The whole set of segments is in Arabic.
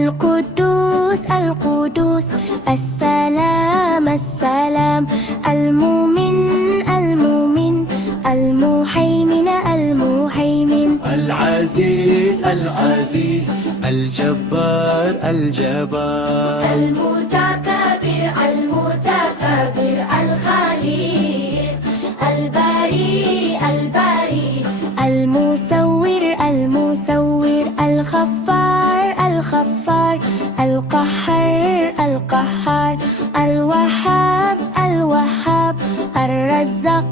القدوس القدوس، السلام السلام، المؤمن المؤمن، المهيمن المهيمن، العزيز العزيز، الجبار الجبار، المتكبر المتكبر، الخليق، البريء البريء، المصور المصور، الغفار الغفار، القهار القهار، الوهاب الوهاب، الرزاق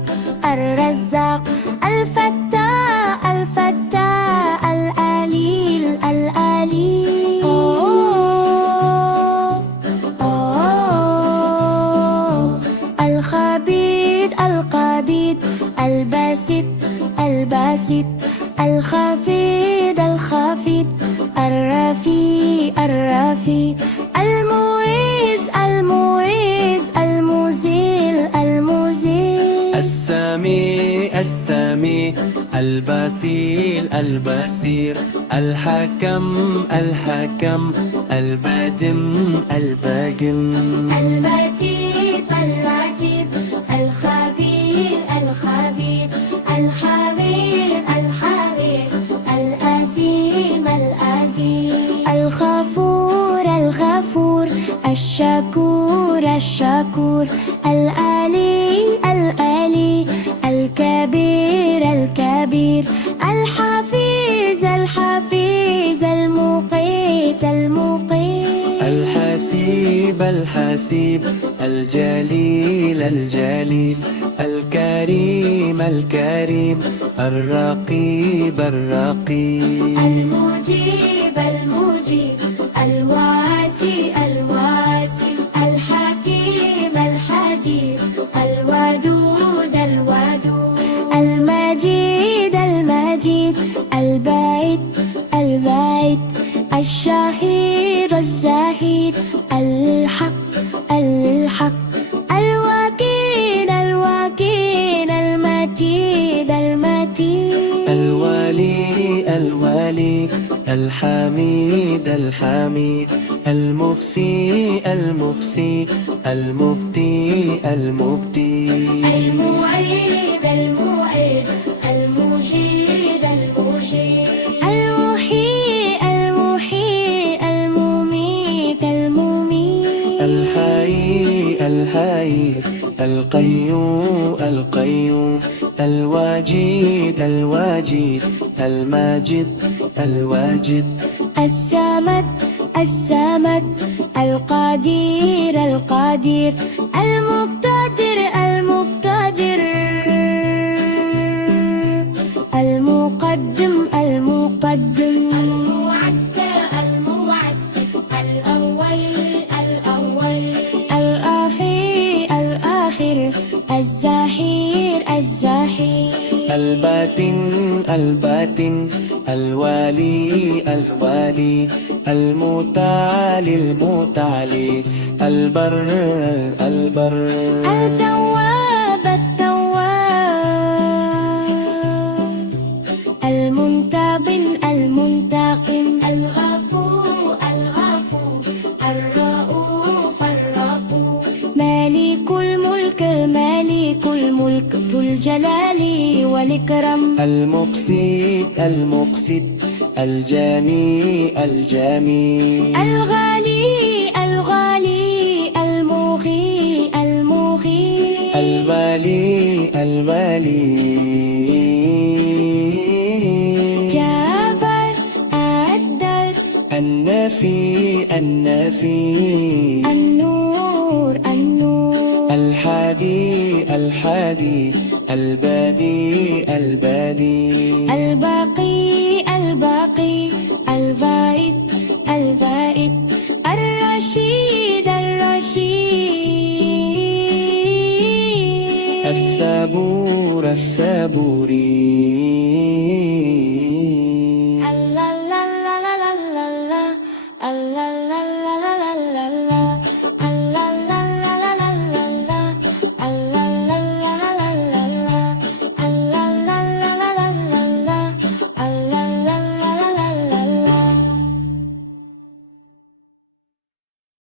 الرزاق، الفتاح الفتاح، الأليل الأليل. الخبيث الخبيث، الباسط الباسط، الخفيض الخفيض، الرفيع الرفيع، المعز المعز، المذل المذل، السميع السميع، البصير البصير، الحكم الحكم، البدم البدم، المجيد المجيد، الخبير الخبير، الحبيب الحبيب، العظيم العظيم، الغفور الغفور، الشكور الشكور، العلي العلي، الكبير الكبير، الحفيظ الحفيظ، المقيت المقيت، الحسيب الحسيب، الجليل الجليل، الكريم الكريم، الرقيب الرقيب، المجيب المجيب، الواسع الواسع، الحكيم الحكيم، الودود الودود، المجيد المجيد، البعيد البعيد، الشهير الشهيد، الحق الحق، الوكيل الوكيل، المتين المتين، الولي الولي، الحميد الحميد، المبسي المبسي، المبدي المبدي، المعيد المعيد، المجيد المجيد، المحيي المحيي، المميت المميت، الحي الحي، القيوم القيوم، الواجد الواجد، الماجد الواجد، السمد السمد، القدير القدير، المقتدر المقتدر، المقدم المقدم، المعزى المعزى، الأول الأول، الآخر الآخر، الزاهر الزاهر، الباطن الباطن، الوالي الوالي، المتعالي المتعالي، البر البر، التواب التواب، المنتقم المنتقم، الغفور الغفور، الرؤوف الرؤوف، مالك الملك مالك الملك، ذو الجلال والإكرام، المقسط المقسط، الجميع الجميع، الغالي الغالي، المغي المغي، البالي البالي، جابر الدر، النفي النفي، النور النور، الحادي الحادي، البادي البادي، الباقي الباقي، البائد البائد، الرشيد الرشيد، الصبور الصبوري.